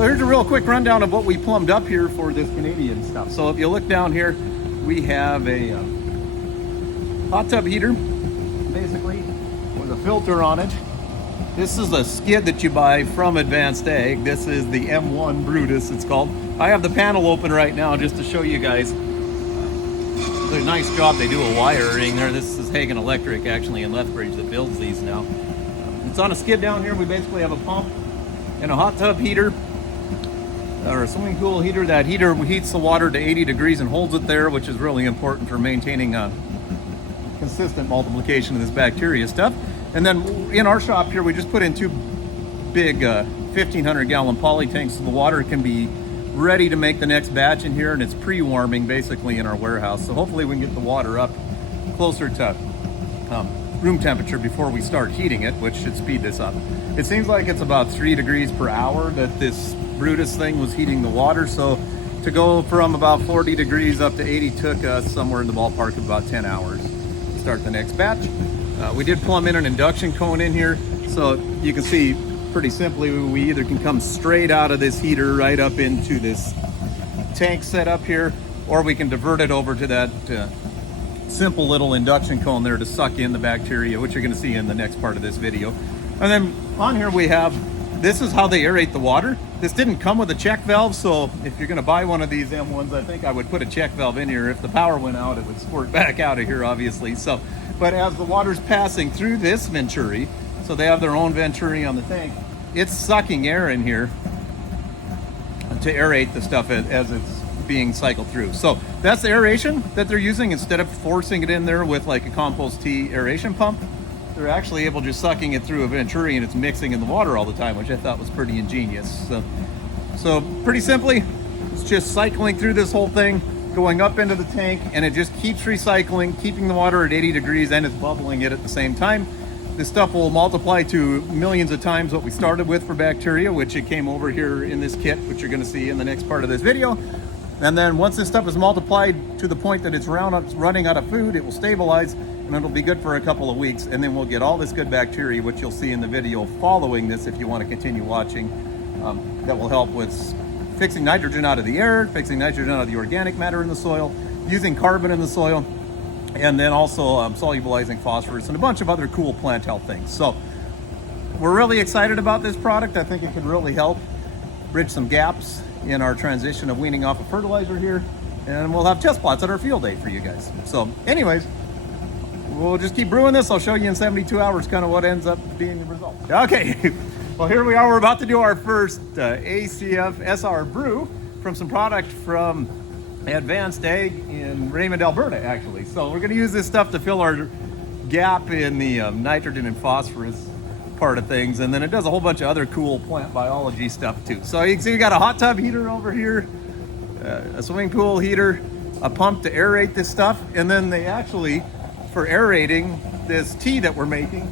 So here's a real quick rundown of what we plumbed up here for this Canadian stuff. So if you look down here, we have a hot tub heater, basically, with a filter on it. This is a skid that you buy from AdvancedAg. This is the M1 Brewtus, it's called. I have the panel open right now just to show you guys. It's a nice job they do a wiring there. This is Hagen Electric, actually, in Lethbridge, that builds these now. It's on a skid down here. We basically have a pump and a hot tub heater, or a swimming pool heater. That heater heats the water to 80 degrees and holds it there, which is really important for maintaining a consistent multiplication of this bacteria stuff. And then in our shop here, we just put in two big 1,500 gallon poly tanks, so the water can be ready to make the next batch in here, and it's pre-warming basically in our warehouse. So hopefully we can get the water up closer to room temperature before we start heating it, which should speed this up. It seems like it's about 3 degrees per hour that this Brewtus thing was heating the water. So to go from about 40 degrees up to 80 took us somewhere in the ballpark of about 10 hours to start the next batch. We did plumb in an induction cone in here, so you can see pretty simply we either can come straight out of this heater right up into this tank set up here, or we can divert it over to that simple little induction cone there to suck in the bacteria, which you're going to see in the next part of this video. And then on here we have, this is how they aerate the water. This didn't come with a check valve, so if you're going to buy one of these M1s, I think I would put a check valve in here. If the power went out, it would squirt back out of here, obviously. So, but as the water's passing through this venturi, so they have their own venturi on the tank, it's sucking air in here to aerate the stuff as it's being cycled through. So that's the aeration that they're using. Instead of forcing it in there with like a compost tea aeration pump, they're actually able to just sucking it through a venturi, and it's mixing in the water all the time, which I thought was pretty ingenious. So pretty simply, it's just cycling through this whole thing, going up into the tank, and it just keeps recycling, keeping the water at 80 degrees, and it's bubbling it at the same time. This stuff will multiply to millions of times what we started with for bacteria, which it came over here in this kit, which you're going to see in the next part of this video. And then once this stuff is multiplied to the point that it's running out of food, it will stabilize, and it'll be good for a couple of weeks, and then we'll get all this good bacteria, which you'll see in the video following this if you want to continue watching, that will help with fixing nitrogen out of the air, fixing nitrogen out of the organic matter in the soil, using carbon in the soil, and then also solubilizing phosphorus and a bunch of other cool plant health things. So we're really excited about this product. I think it can really help bridge some gaps in our transition of weaning off of fertilizer here, and we'll have test plots at our field day for you guys. So anyways, we'll just keep brewing this. I'll show you in 72 hours kind of what ends up being the result. Okay, well, here we are. We're about to do our first ACF-SR brew from some product from AdvancedAg in Raymond, Alberta, actually. So we're going to use this stuff to fill our gap in the nitrogen and phosphorus part of things, and then it does a whole bunch of other cool plant biology stuff too. So you can see we got a hot tub heater over here, a swimming pool heater, a pump to aerate this stuff, and then they actually, for aerating this tea that we're making,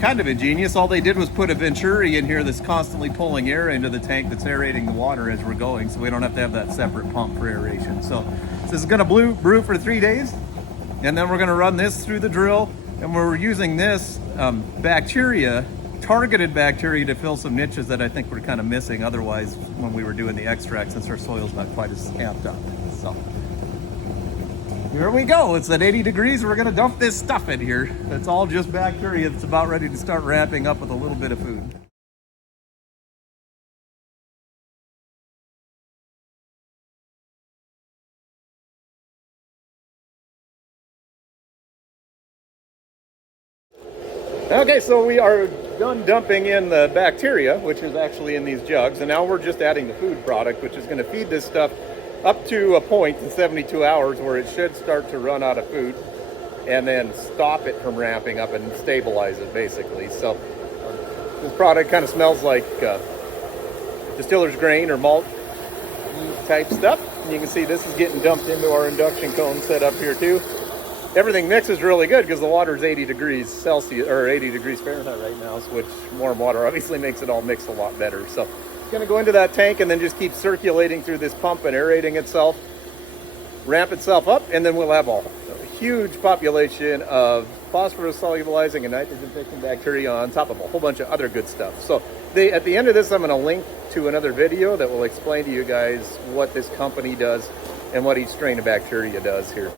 kind of ingenious. All they did was put a venturi in here that's constantly pulling air into the tank that's aerating the water as we're going, so we don't have to have that separate pump for aeration. So this is going to brew for 3 days, and then we're going to run this through the drill, and we're using this targeted bacteria to fill some niches that I think we're kind of missing otherwise when we were doing the extract, since our soil's not quite as amped up. So here we go. It's at 80 degrees. We're going to dump this stuff in here. It's all just bacteria that's about ready to start ramping up with a little bit of food. Okay, so we are done dumping in the bacteria, which is actually in these jugs, and now we're just adding the food product, which is going to feed this stuff up to a point in 72 hours where it should start to run out of food, and then stop it from ramping up and stabilize it, basically. So this product kind of smells like distiller's grain or malt type stuff. And you can see this is getting dumped into our induction cone set up here too. Everything mixes really good because the water is 80 degrees Celsius or 80 degrees Fahrenheit right now, which warm water obviously makes it all mix a lot better. So it's going to go into that tank and then just keep circulating through this pump and aerating itself, ramp itself up, and then we'll have a huge population of phosphorus solubilizing and nitrogen fixing bacteria on top of a whole bunch of other good stuff. So at the end of this, I'm going to link to another video that will explain to you guys what this company does and what each strain of bacteria does here.